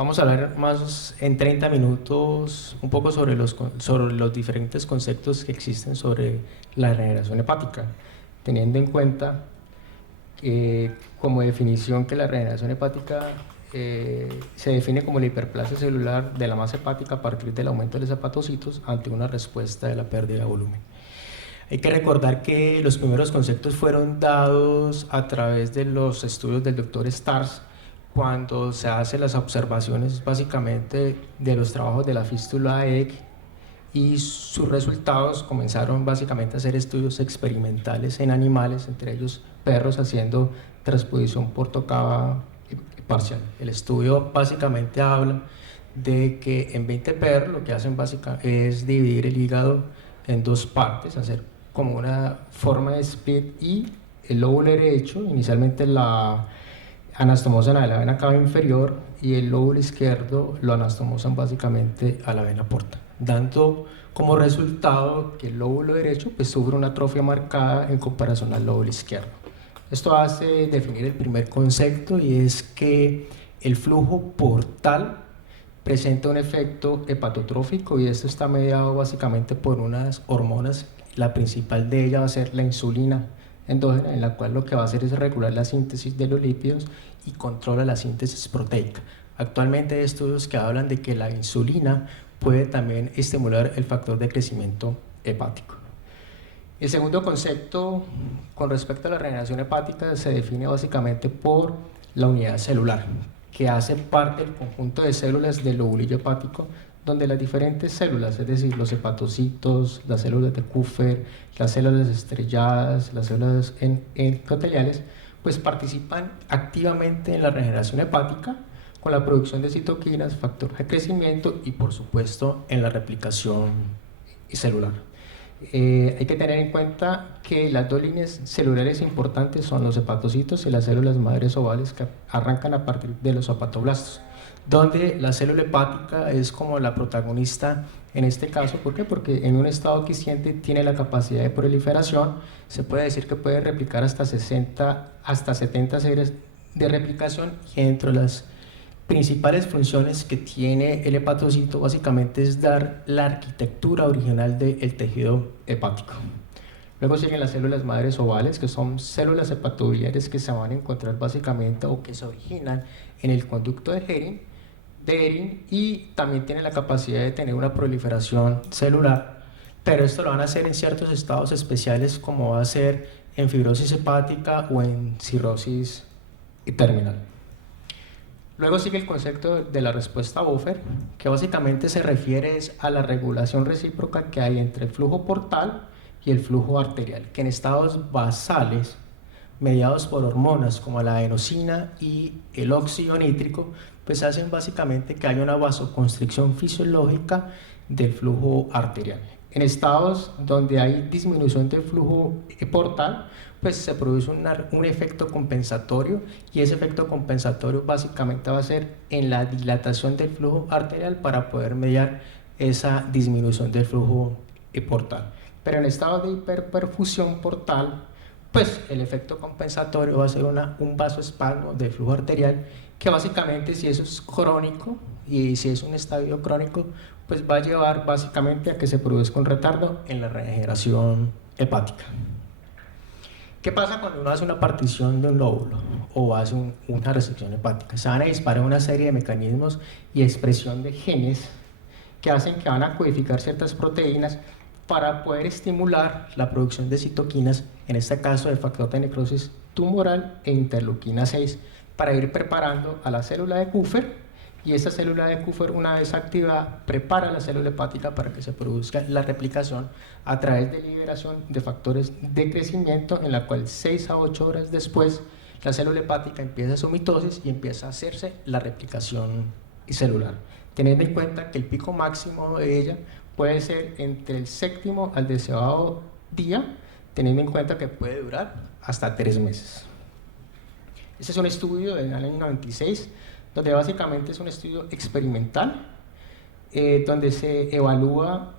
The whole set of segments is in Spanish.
Vamos a hablar más en 30 minutos un poco sobre los diferentes conceptos que existen sobre la regeneración hepática, teniendo en cuenta como definición que la regeneración hepática se define como la hiperplasia celular de la masa hepática a partir del aumento de los hepatocitos ante una respuesta de la pérdida de volumen. Hay que recordar que los primeros conceptos fueron dados a través de los estudios del doctor Stars, cuando se hacen las observaciones básicamente de los trabajos de la fístula EEC, y sus resultados comenzaron básicamente a hacer estudios experimentales en animales, entre ellos perros, haciendo transposición por tocada parcial. El estudio básicamente habla de que en 20 perros lo que hacen básicamente es dividir el hígado en dos partes, hacer como una forma de split, y el lóbulo derecho, inicialmente la anastomosan a la vena cava inferior, y el lóbulo izquierdo lo anastomosan básicamente a la vena porta, dando como resultado que el lóbulo derecho pues sufre una atrofia marcada en comparación al lóbulo izquierdo. Esto hace definir el primer concepto, y es que el flujo portal presenta un efecto hepatotrófico, y esto está mediado básicamente por unas hormonas. La principal de ella va a ser la insulina endógena, en la cual lo que va a hacer es regular la síntesis de los lípidos y controla la síntesis proteica. Actualmente hay estudios que hablan de que la insulina puede también estimular el factor de crecimiento hepático. El segundo concepto con respecto a la regeneración hepática se define básicamente por la unidad celular, que hace parte del conjunto de células del lobulillo hepático, donde las diferentes células, es decir, los hepatocitos, las células de Kupffer, las células estrelladas, las células endoteliales, pues participan activamente en la regeneración hepática con la producción de citoquinas, factor de crecimiento y por supuesto en la replicación celular. Hay que tener en cuenta que las dos líneas celulares importantes son los hepatocitos y las células madres ovales, que arrancan a partir de los hepatoblastos, donde la célula hepática es como la protagonista en este caso. ¿Por qué? Porque en un estado quiescente tiene la capacidad de proliferación, se puede decir que puede replicar hasta 70 series de replicación, y dentro de las principales funciones que tiene el hepatocito básicamente es dar la arquitectura original del tejido hepático. Luego siguen las células madres ovales, que son células hepatobiliares que se van a encontrar básicamente o que se originan en el conducto de Henry, y también tienen la capacidad de tener una proliferación celular, pero esto lo van a hacer en ciertos estados especiales, como va a ser en fibrosis hepática o en cirrosis terminal. Luego sigue el concepto de la respuesta buffer, que básicamente se refiere a la regulación recíproca que hay entre el flujo portal y el flujo arterial, que en estados basales, mediados por hormonas como la adenosina y el óxido nítrico, pues hacen básicamente que haya una vasoconstricción fisiológica del flujo arterial. En estados donde hay disminución del flujo portal, pues se produce un efecto compensatorio, y ese efecto compensatorio básicamente va a ser en la dilatación del flujo arterial para poder mediar esa disminución del flujo portal. Pero en estados de hiperperfusión portal, pues el efecto compensatorio va a ser un vasoespasmo del flujo arterial, que básicamente, si eso es crónico y si es un estadio crónico, pues va a llevar básicamente a que se produzca un retardo en la regeneración hepática. ¿Qué pasa cuando uno hace una partición de un lóbulo o hace una resección hepática? Se van a disparar una serie de mecanismos y expresión de genes que hacen que van a codificar ciertas proteínas para poder estimular la producción de citoquinas, en este caso de factor de necrosis tumoral e interleuquina 6, para ir preparando a la célula de Kupffer, y esta célula de Kupffer, una vez activada, prepara la célula hepática para que se produzca la replicación a través de liberación de factores de crecimiento, en la cual 6 a 8 horas después la célula hepática empieza su mitosis y empieza a hacerse la replicación celular, teniendo en cuenta que el pico máximo de ella puede ser entre el 7º al 10º día, teniendo en cuenta que puede durar hasta 3 meses. Este es un estudio del año 96, donde básicamente es un estudio experimental, donde se evalúa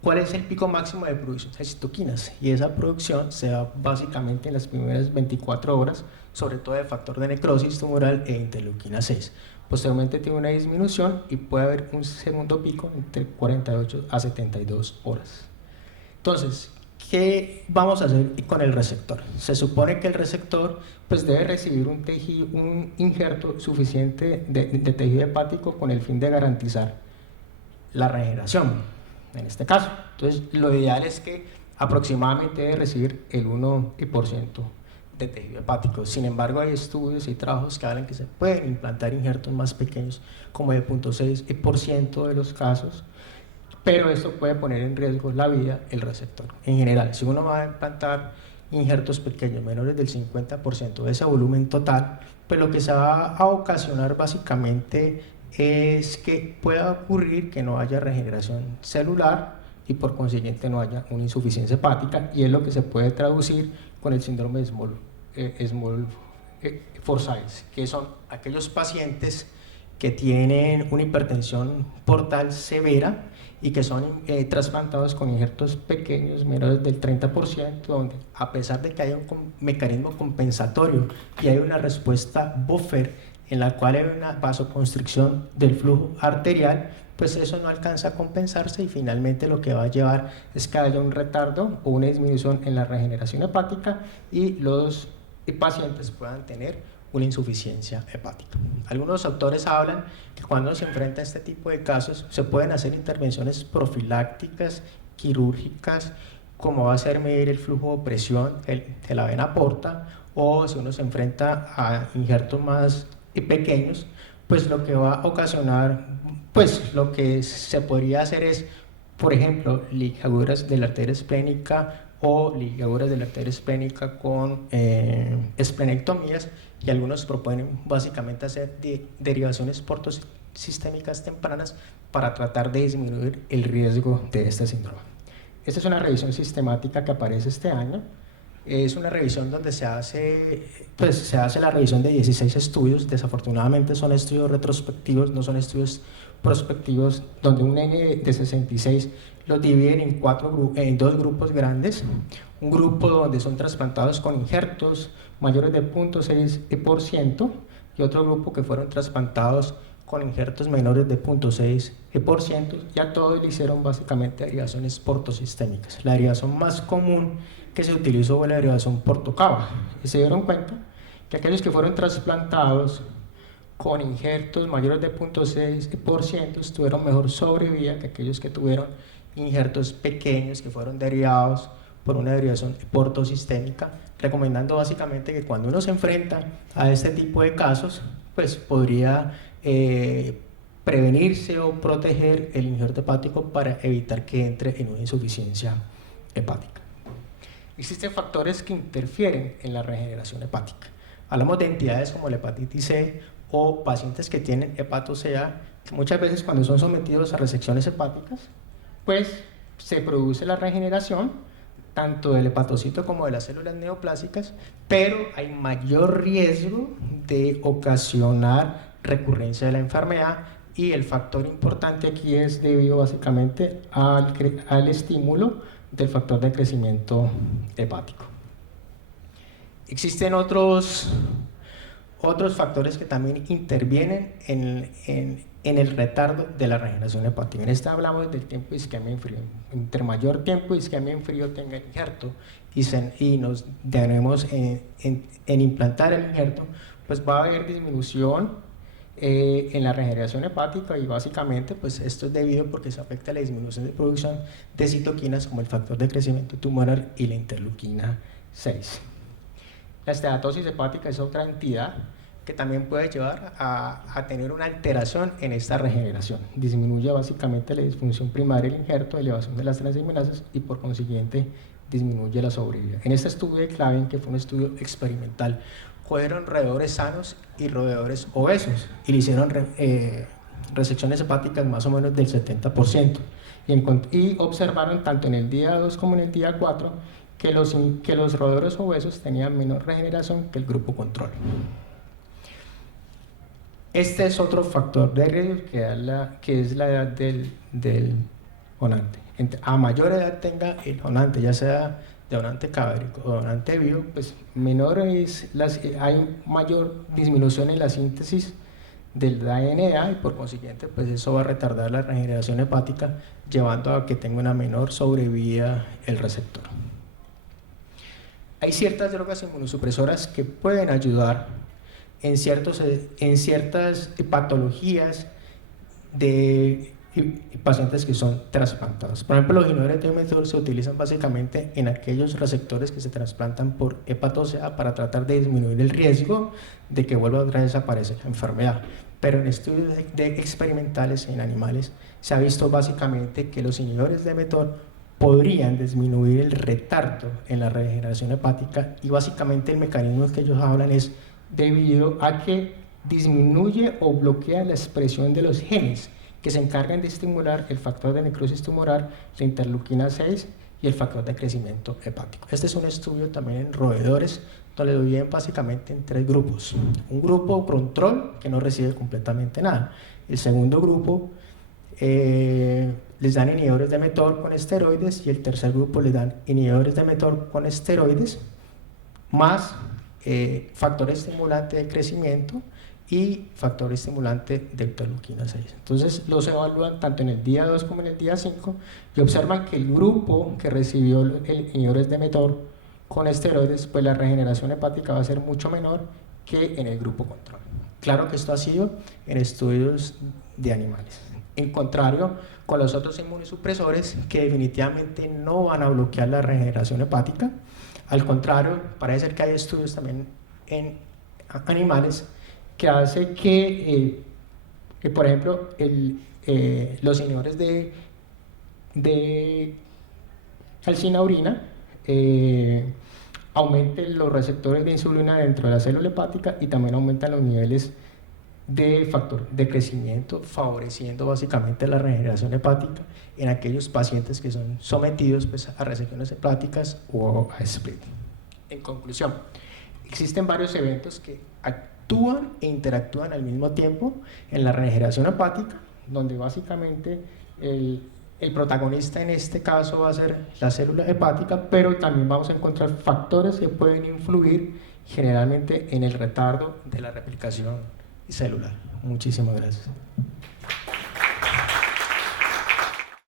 cuál es el pico máximo de producción de citoquinas, y esa producción se da básicamente en las primeras 24 horas, sobre todo de factor de necrosis tumoral e interleuquina 6. Posteriormente tiene una disminución y puede haber un segundo pico entre 48 a 72 horas. Entonces, ¿qué vamos a hacer con el receptor? Se supone que el receptor pues, debe recibir un injerto suficiente de tejido hepático con el fin de garantizar la regeneración, en este caso. Entonces, lo ideal es que aproximadamente debe recibir el 1% de tejido hepático. Sin embargo, hay estudios y trabajos que hablan que se pueden implantar injertos más pequeños, como de 0.6% de los casos, pero esto puede poner en riesgo la vida del receptor. En general, si uno va a implantar injertos pequeños, menores del 50% de ese volumen total, pues lo que se va a ocasionar básicamente es que pueda ocurrir que no haya regeneración celular y por consiguiente no haya una insuficiencia hepática, y es lo que se puede traducir con el síndrome de small Forsyth, que son aquellos pacientes que tienen una hipertensión portal severa y que son trasplantados con injertos pequeños menores del 30%, donde a pesar de que haya un mecanismo compensatorio y hay una respuesta buffer en la cual hay una vasoconstricción del flujo arterial, pues eso no alcanza a compensarse y finalmente lo que va a llevar es que haya un retardo o una disminución en la regeneración hepática y los pacientes puedan tener una insuficiencia hepática. Algunos autores hablan que cuando se enfrenta a este tipo de casos se pueden hacer intervenciones profilácticas, quirúrgicas, como va a ser medir el flujo de presión de la vena porta, o si uno se enfrenta a injertos más pequeños, pues lo que va a ocasionar, pues lo que se podría hacer es, por ejemplo, ligaduras de la arteria esplénica o ligaduras de la arteria esplénica con esplenectomías, y algunos proponen básicamente hacer derivaciones portosistémicas tempranas para tratar de disminuir el riesgo de este síndrome. Esta es una revisión sistemática que aparece este año. Es una revisión donde se hace la revisión de 16 estudios. Desafortunadamente son estudios retrospectivos, no son estudios prospectivos, donde un N de 66 los dividen en dos grupos grandes. Un grupo donde son trasplantados con injertos mayores de 0.6% y otro grupo que fueron trasplantados con injertos menores de 0.6%. y a todos le hicieron básicamente derivaciones portosistémicas. La derivación más común que se utilizó fue la derivación portocava, y se dieron cuenta que aquellos que fueron trasplantados con injertos mayores de 0.6% tuvieron mejor sobrevida que aquellos que tuvieron injertos pequeños que fueron derivados por una derivación portosistémica, recomendando básicamente que cuando uno se enfrenta a este tipo de casos, pues podría prevenirse o proteger el injerto hepático para evitar que entre en una insuficiencia hepática. Existen factores que interfieren en la regeneración hepática. Hablamos de entidades como la hepatitis C o pacientes que tienen hepatocea, que muchas veces cuando son sometidos a resecciones hepáticas, pues se produce la regeneración tanto del hepatocito como de las células neoplásicas, pero hay mayor riesgo de ocasionar recurrencia de la enfermedad, y el factor importante aquí es debido básicamente al estímulo del factor de crecimiento hepático. Existen otros factores que también intervienen en el retardo de la regeneración hepática. En esta hablamos del tiempo de isquemia en frío. Entre mayor tiempo de isquemia en frío tenga el injerto y nos tenemos en implantar el injerto, pues va a haber disminución en la regeneración hepática, y básicamente pues esto es debido porque se afecta la disminución de producción de citoquinas como el factor de crecimiento tumoral y la interleuquina 6. La esteatosis hepática es otra entidad que también puede llevar a tener una alteración en esta regeneración. Disminuye básicamente la disfunción primaria del injerto, elevación de las transaminasas y por consiguiente disminuye la sobrevida. En este estudio de Clavin, que fue un estudio experimental, fueron roedores sanos y roedores obesos y le hicieron resecciones hepáticas más o menos del 70%, y observaron tanto en el día 2 como en el día 4 que los roedores obesos tenían menor regeneración que el grupo control. Este es otro factor de riesgo que es la edad del donante. A mayor edad tenga el donante, ya sea de donante cadavérico o donante vivo, pues hay mayor disminución en la síntesis del DNA y por consiguiente pues eso va a retardar la regeneración hepática, llevando a que tenga una menor sobrevida el receptor. Hay ciertas drogas inmunosupresoras que pueden ayudar en ciertas patologías de pacientes que son trasplantados. Por ejemplo, los inhibidores de mTOR se utilizan básicamente en aquellos receptores que se trasplantan por hepatosea para tratar de disminuir el riesgo de que vuelva otra vez a aparecer la enfermedad. Pero en estudios experimentales en animales se ha visto básicamente que los inhibidores de mTOR podrían disminuir el retardo en la regeneración hepática, y básicamente el mecanismo que ellos hablan es debido a que disminuye o bloquea la expresión de los genes que se encargan de estimular el factor de necrosis tumoral, la interleuquina 6 y el factor de crecimiento hepático. Este es un estudio también en roedores, donde lo dividen básicamente en 3 grupos. Un grupo control que no recibe completamente nada. El segundo grupo les dan inhibidores de mTOR con esteroides, y el tercer grupo les dan inhibidores de mTOR con esteroides más factor estimulante de crecimiento y factor estimulante de interleuquina 6. Entonces los evalúan tanto en el día 2 como en el día 5 y observan que el grupo que recibió el inhibidores de mTOR con esteroides, pues la regeneración hepática va a ser mucho menor que en el grupo control. Claro que esto ha sido en estudios de animales. En contrario, con los otros inmunosupresores que definitivamente no van a bloquear la regeneración hepática, al contrario, parece ser que hay estudios también en animales que hace que por ejemplo, los inhibidores de calcinaurina aumenten los receptores de insulina dentro de la célula hepática y también aumentan los niveles de factor de crecimiento, favoreciendo básicamente la regeneración hepática en aquellos pacientes que son sometidos pues, a resecciones hepáticas o a split. En conclusión, existen varios eventos que actúan e interactúan al mismo tiempo en la regeneración hepática, donde básicamente el protagonista en este caso va a ser la célula hepática, pero también vamos a encontrar factores que pueden influir generalmente en el retardo de la replicación celular. Muchísimas gracias.